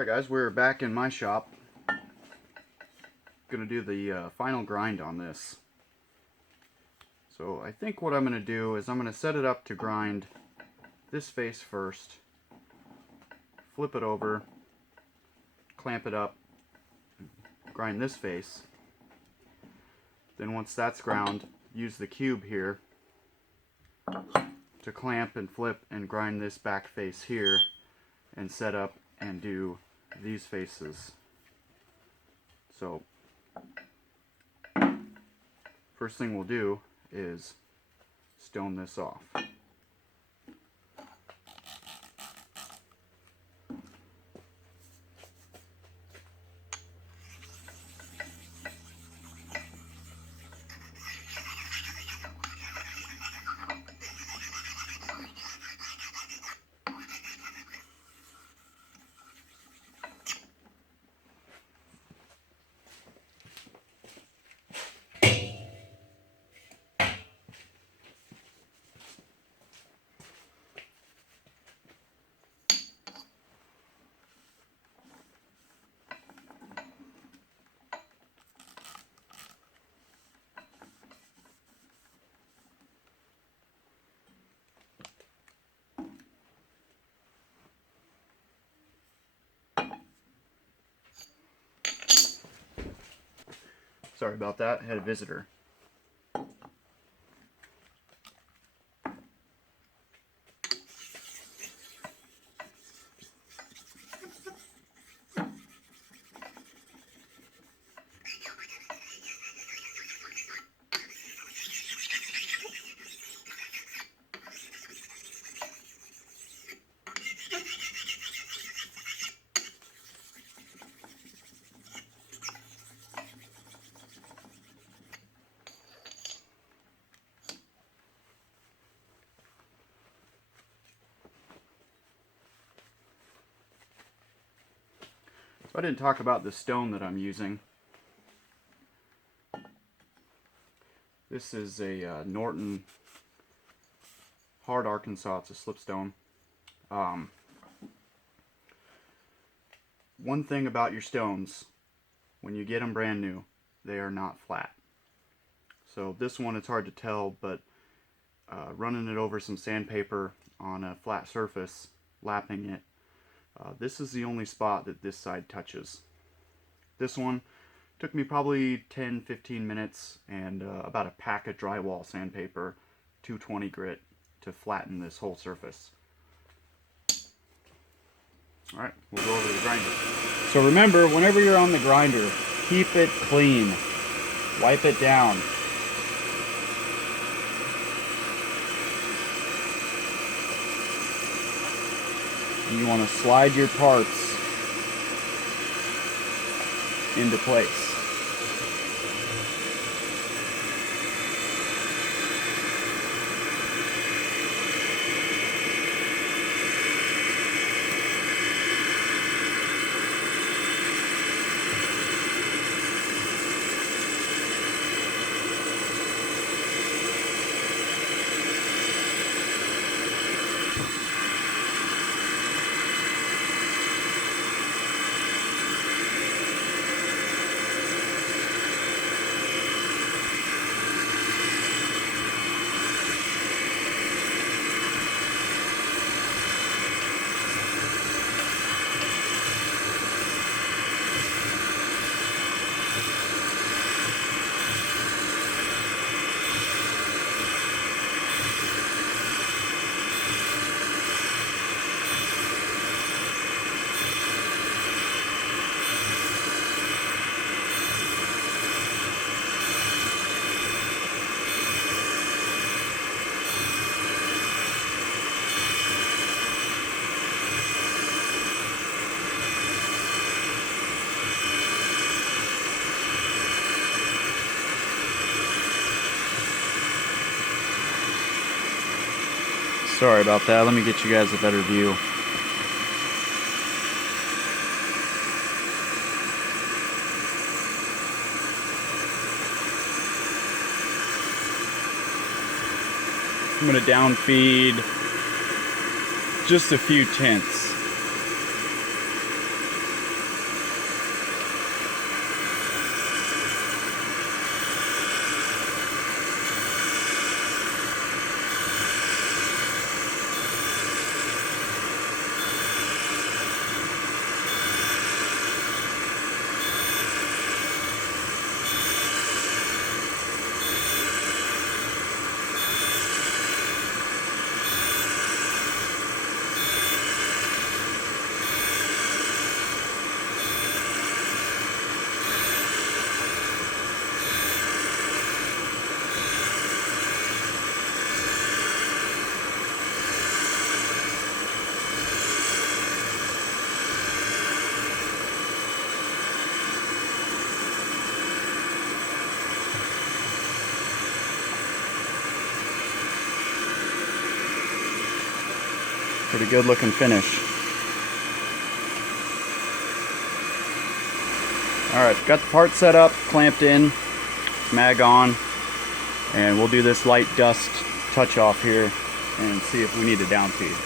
Alright guys, we're back in my shop. Gonna do the final grind on this. So I think what I'm gonna do is I'm gonna set it up to grind this face first, flip it over, clamp it up, grind this face. Then once that's ground, use the cube here to clamp and flip and grind this back face here and set up and do these faces. So first thing we'll do is stone this off. Sorry about that, I had a visitor. I didn't talk about the stone that I'm using. This is a Norton Hard Arkansas. It's a slipstone. One thing about your stones, when you get them brand new, they are not flat. So this one, it's hard to tell, but running it over some sandpaper on a flat surface, lapping it, this is the only spot that this side touches. This one took me probably 10-15 minutes and about a pack of drywall sandpaper, 220 grit, to flatten this whole surface. Alright, we'll go over to the grinder. So remember, whenever you're on the grinder, keep it clean. Wipe it down. You want to slide your parts into place. Sorry about that. Let me get you guys a better view. I'm going to down feed just a few tenths. Pretty good looking finish. Alright, got the part set up, clamped in, mag on, and we'll do this light dust touch off here and see if we need a downfeed.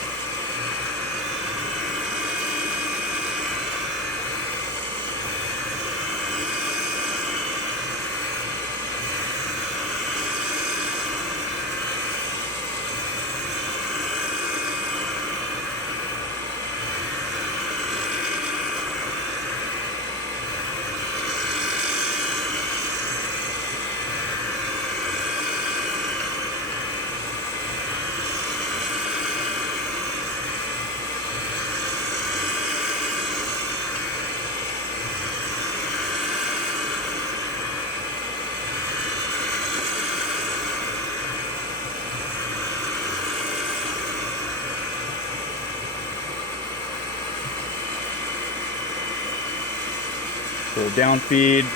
So down feed, a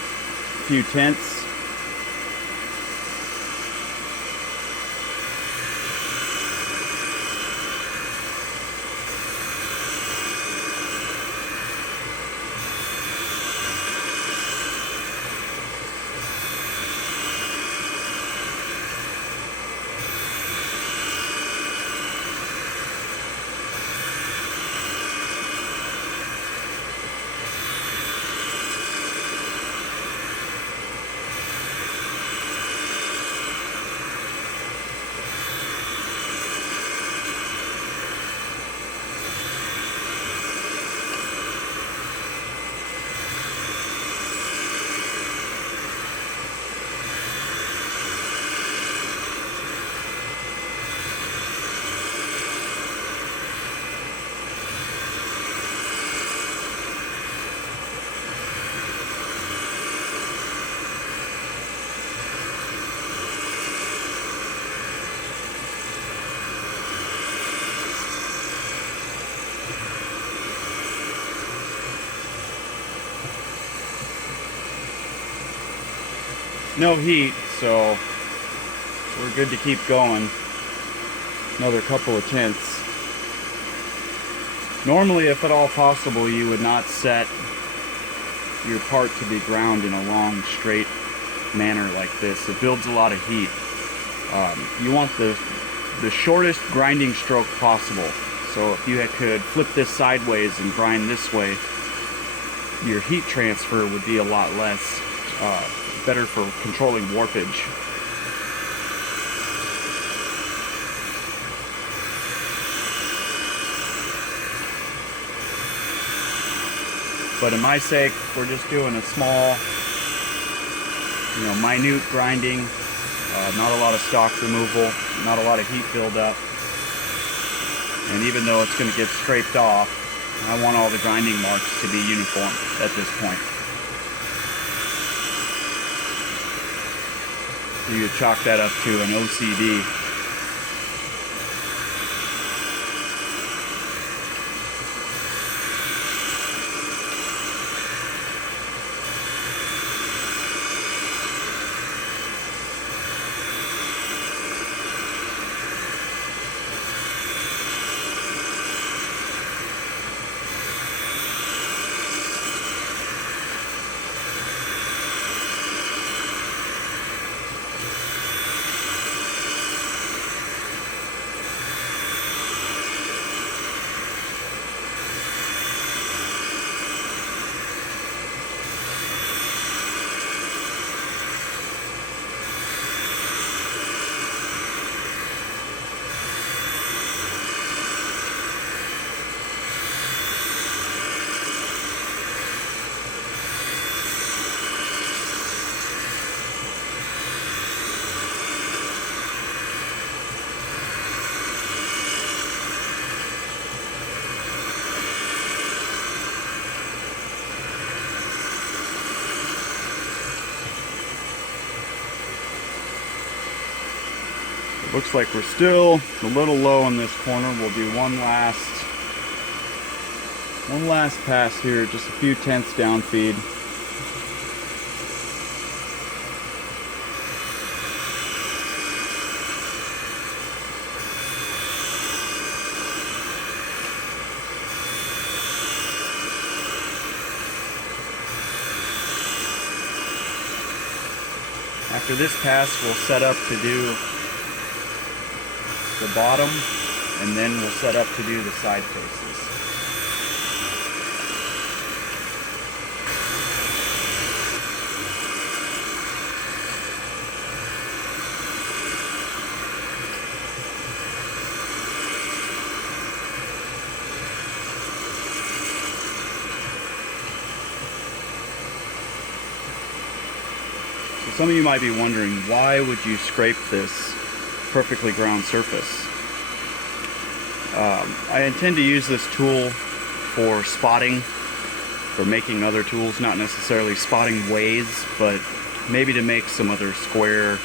few tenths. No heat, so we're good to keep going. Another couple of tenths. Normally, if at all possible, you would not set your part to be ground in a long, straight manner like this. It builds a lot of heat. You want the shortest grinding stroke possible. So if you could flip this sideways and grind this way, your heat transfer would be a lot less. Better for controlling warpage. But in my sake, we're just doing a small, minute grinding, not a lot of stock removal, not a lot of heat buildup. And even though it's going to get scraped off, I want all the grinding marks to be uniform at this point. You could chalk that up to an OCD. It looks like we're still a little low in this corner. We'll do one last pass here, just a few tenths down feed. After this pass, we'll set up to do the bottom, and then we'll set up to do the side faces. So some of you might be wondering, why would you scrape this perfectly ground surface? I intend to use this tool for spotting, for making other tools, not necessarily spotting ways, but maybe to make some other square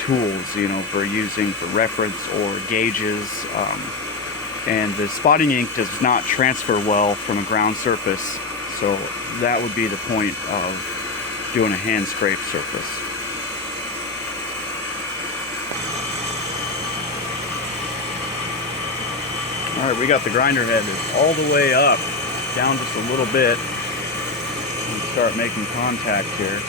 tools, you know, for using for reference or gauges. And the spotting ink does not transfer well from a ground surface, so that would be the point of doing a hand scrape surface. Alright, we got the grinder head all the way up, down just a little bit, and start making contact here.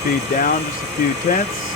Speed down just a few tenths.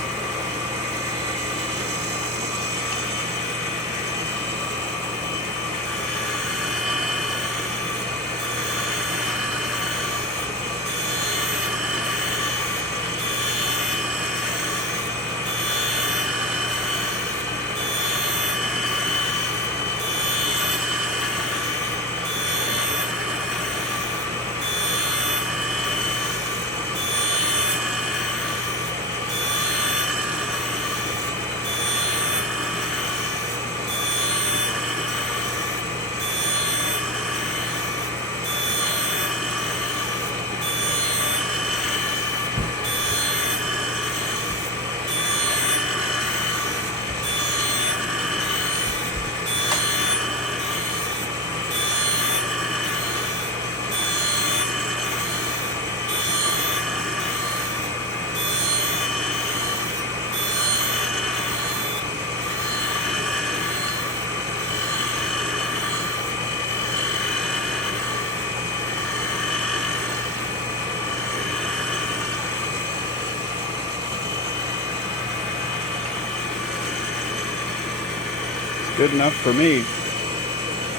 Good enough for me.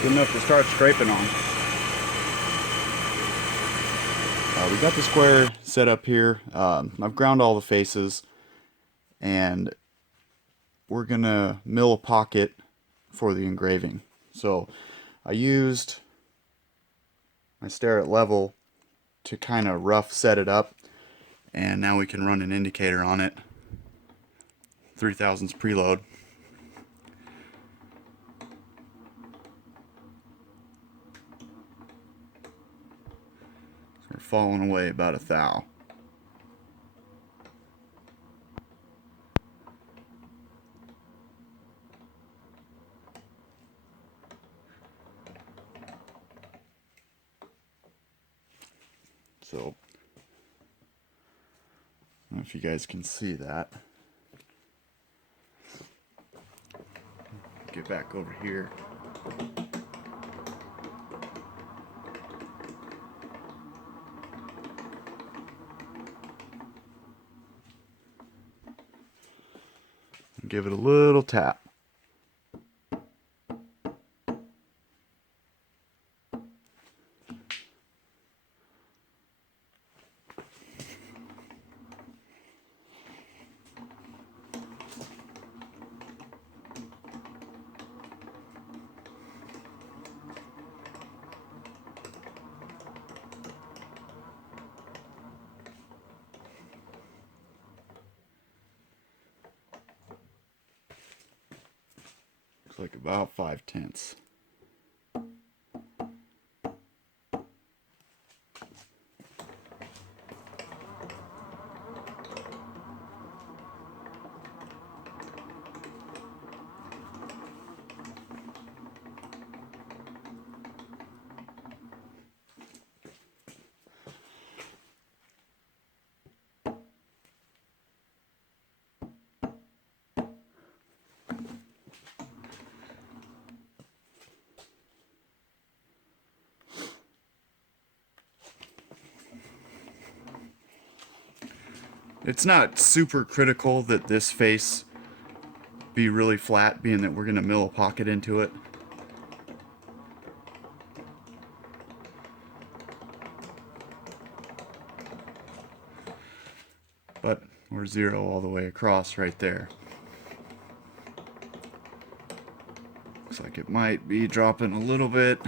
Good enough to start scraping on. We got the square set up here. I've ground all the faces, and we're gonna mill a pocket for the engraving. So I used my Starrett level to kind of rough set it up, and now we can run an indicator on it. 3000s preload. We're falling away about 1 thou. So, I don't know if you guys can see that. Get back over here. give it a little tap. Looks like about 5/10. It's not super critical that this face be really flat, being that we're going to mill a pocket into it. But we're 0 all the way across right there. Looks like it might be dropping a little bit,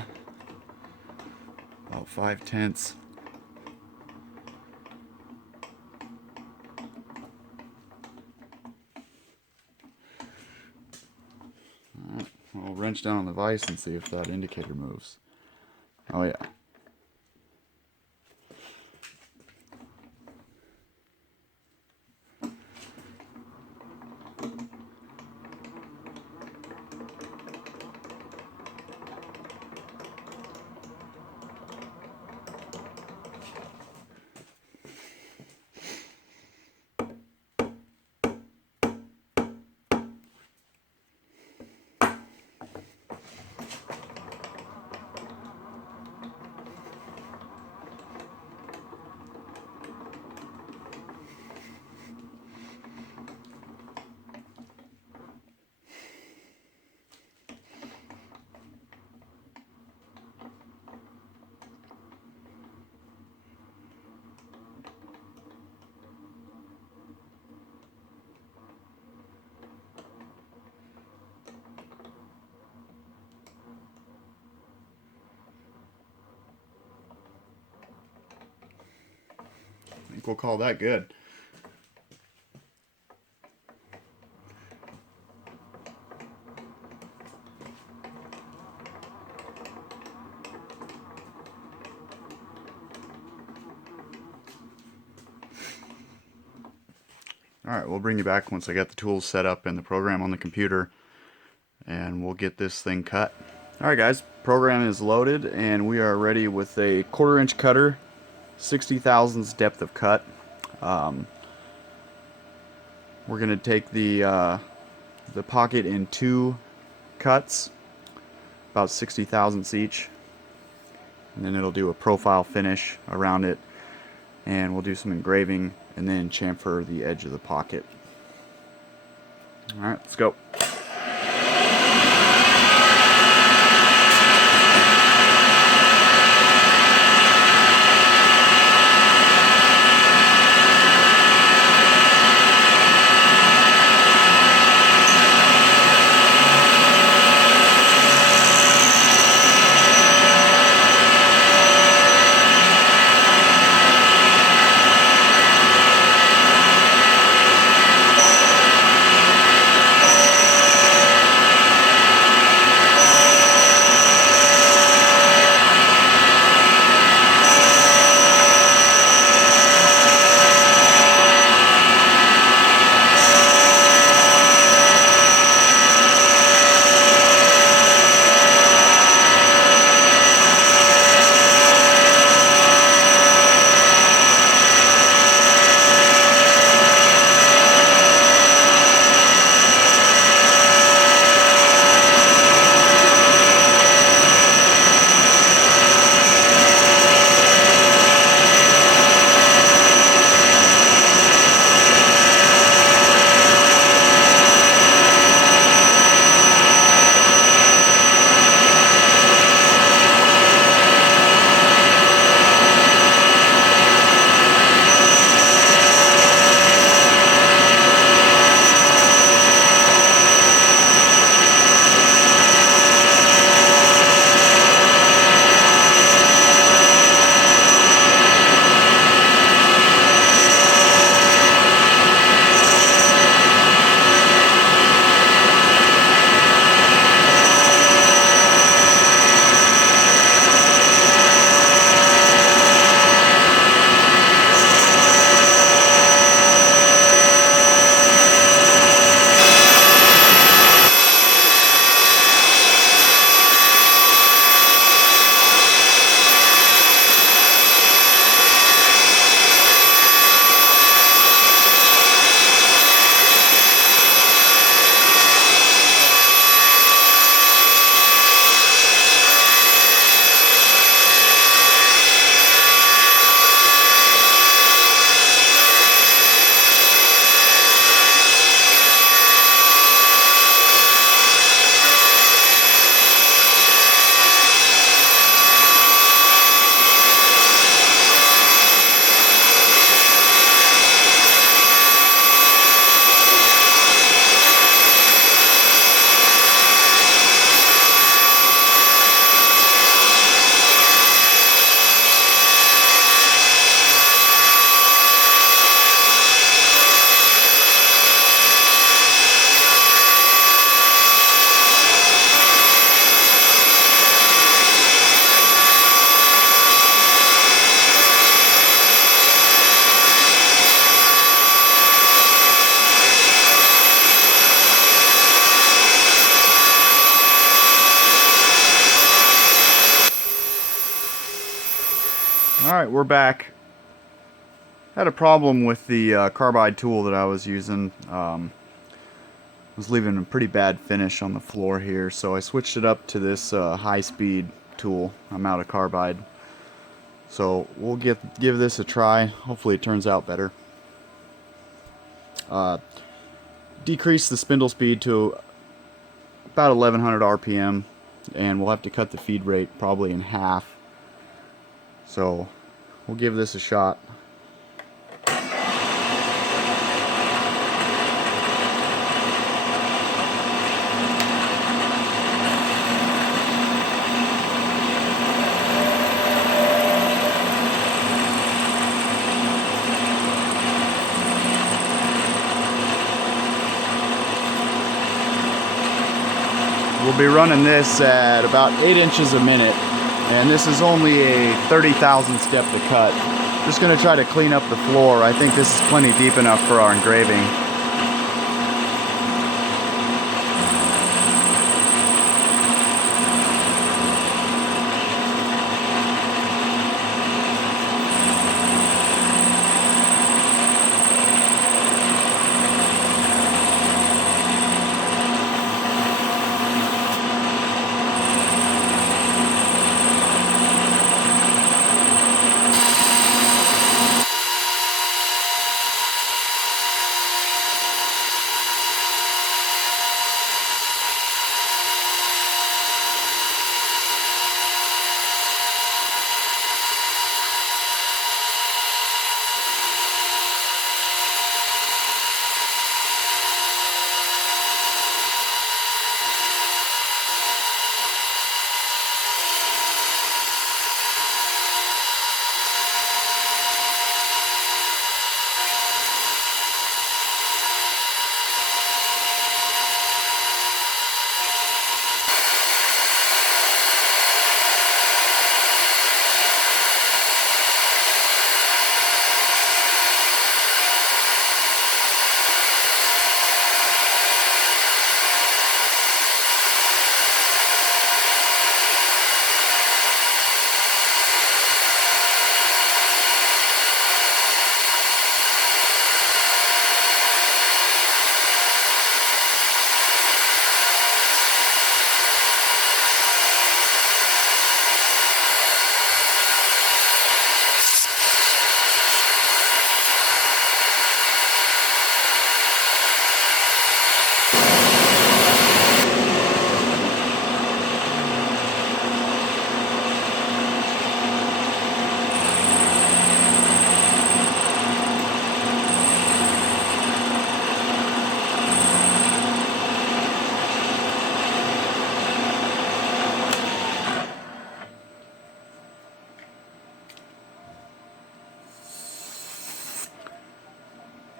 about 5/10. I'll wrench down on the vise and see if that indicator moves. Oh yeah. I think we'll call that good. Alright, we'll bring you back once I got the tools set up and the program on the computer, and we'll get this thing cut. Alright guys, program is loaded and we are ready with a 1/4 inch cutter, 60 thousandths depth of cut. We're going to take the pocket in 2 cuts, about 60 thousandths each, and then it'll do a profile finish around it, and we'll do some engraving and then chamfer the edge of the pocket. Alright, let's go. Alright, we're back. Had a problem with the carbide tool that I was using. Was leaving a pretty bad finish on the floor here, so I switched it up to this high-speed tool. I'm out of carbide. So we'll give this a try. Hopefully it turns out better. Decrease the spindle speed to about 1100 RPM, and we'll have to cut the feed rate probably in half. So we'll give this a shot. We'll be running this at about 8 inches a minute, and this is only a 30,000 step to cut. Just going to try to clean up the floor. I think this is plenty deep enough for our engraving.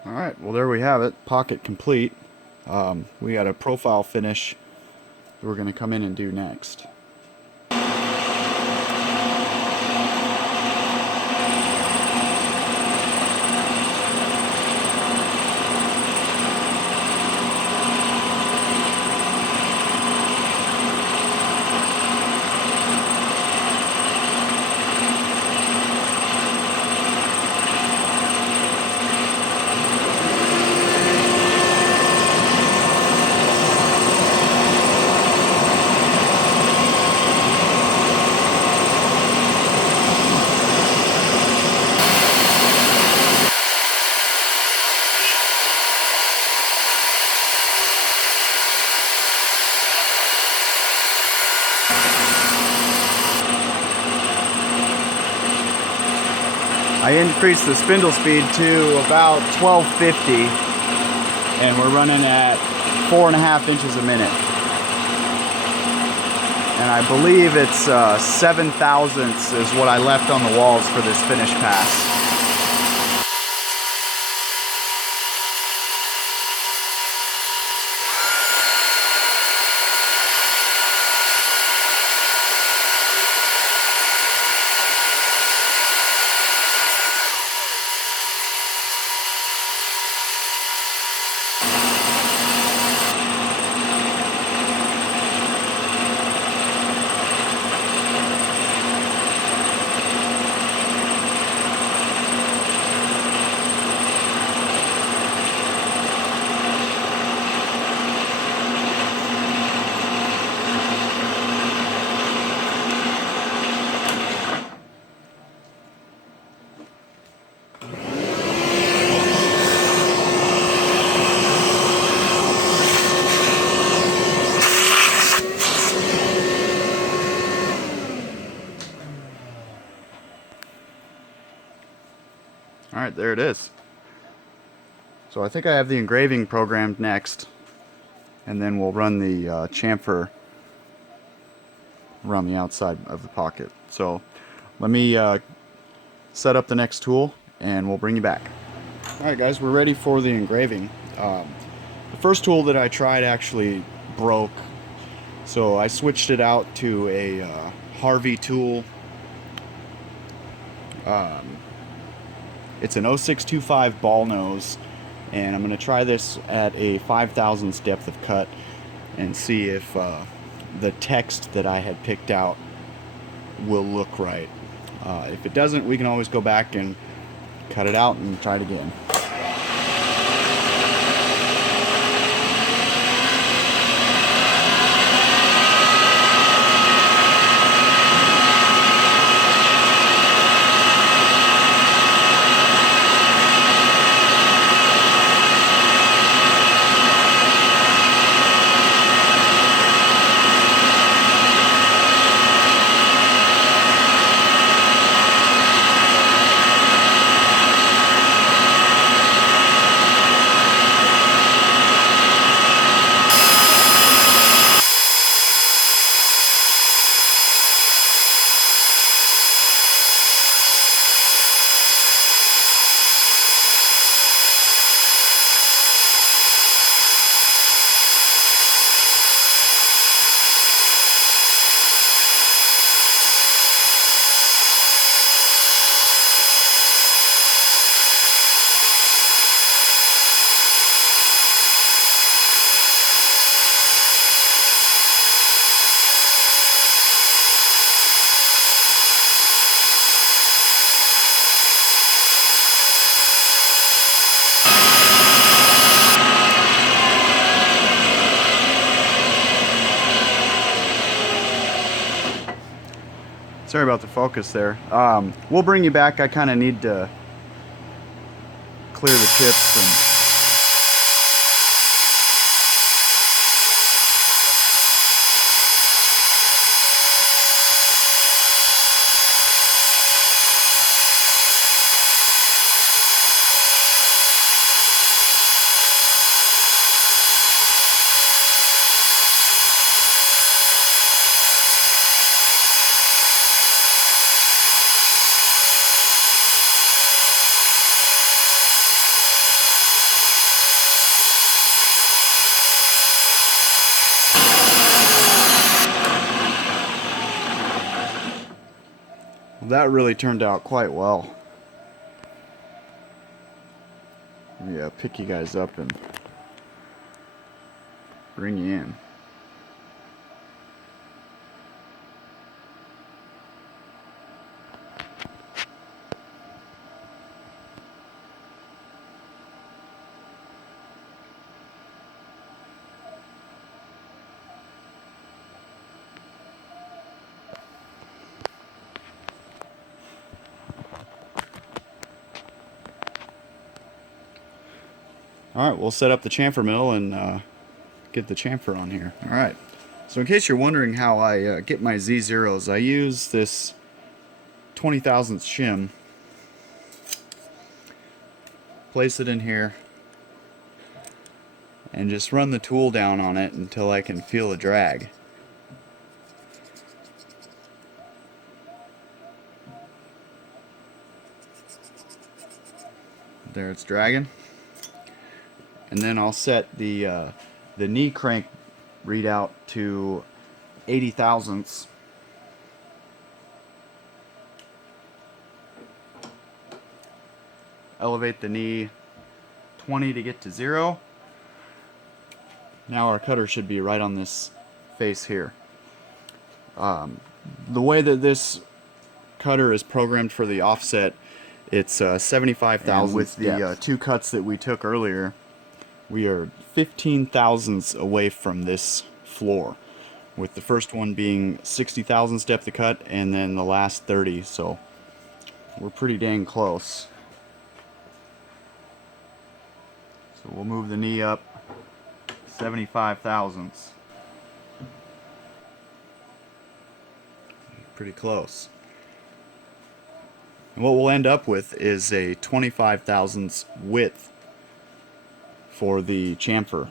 Alright, well there we have it. Pocket complete. We got a profile finish that we're going to come in and do next. I increased the spindle speed to about 1250, and we're running at 4.5 inches a minute. And I believe it's 7 thousandths is what I left on the walls for this finish pass. there it is. So I think I have the engraving programmed next, and then we'll run the chamfer around the outside of the pocket. So let me set up the next tool and we'll bring you back. Alright guys, we're ready for the engraving. The first tool that I tried actually broke, so I switched it out to a Harvey tool. It's an 0625 ball nose, and I'm going to try this at a 5/1000 depth of cut and see if the text that I had picked out will look right. If it doesn't, we can always go back and cut it out and try it again. Sorry about the focus there. We'll bring you back. I kind of need to clear the chips and that really turned out quite well. Yeah, pick you guys up and bring you in. Alright, we'll set up the chamfer mill and get the chamfer on here. Alright, so in case you're wondering how I get my Z0s, I use this 20,000th shim. Place it in here and just run the tool down on it until I can feel a drag. There, it's dragging. And then I'll set the knee crank readout to 80 thousandths. Elevate the knee 20 to get to 0. Now our cutter should be right on this face here. The way that this cutter is programmed for the offset, it's 75 thousandths. With the two cuts that we took earlier, we are 15 thousandths away from this floor, with the first one being 60 thousandths depth of cut and then the last 30, so we're pretty dang close. So we'll move the knee up 75 thousandths. Pretty close. And what we'll end up with is a 25 thousandths width for the chamfer.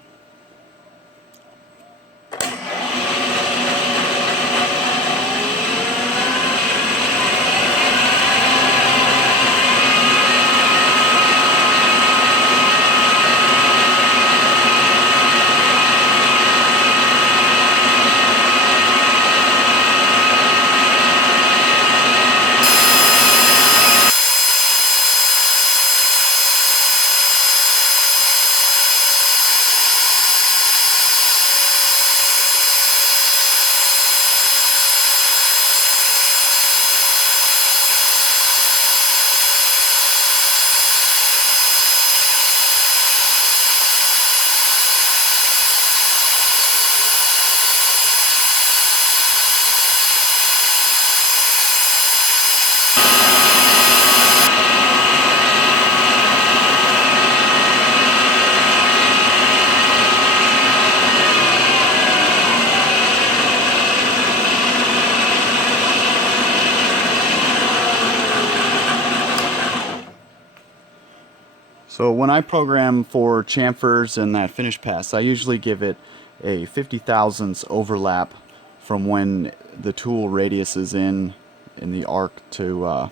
So when I program for chamfers and that finish pass, I usually give it a 50 thousandths overlap from when the tool radius is in the arc to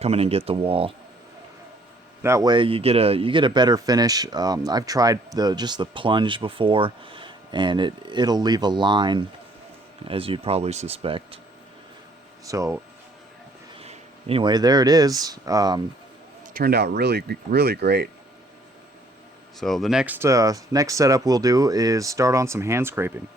come in and get the wall. That way you get a better finish. I've tried just the plunge before, and it'll leave a line, as you'd probably suspect. So anyway, there it is. Turned out really great. So the next setup we'll do is start on some hand scraping.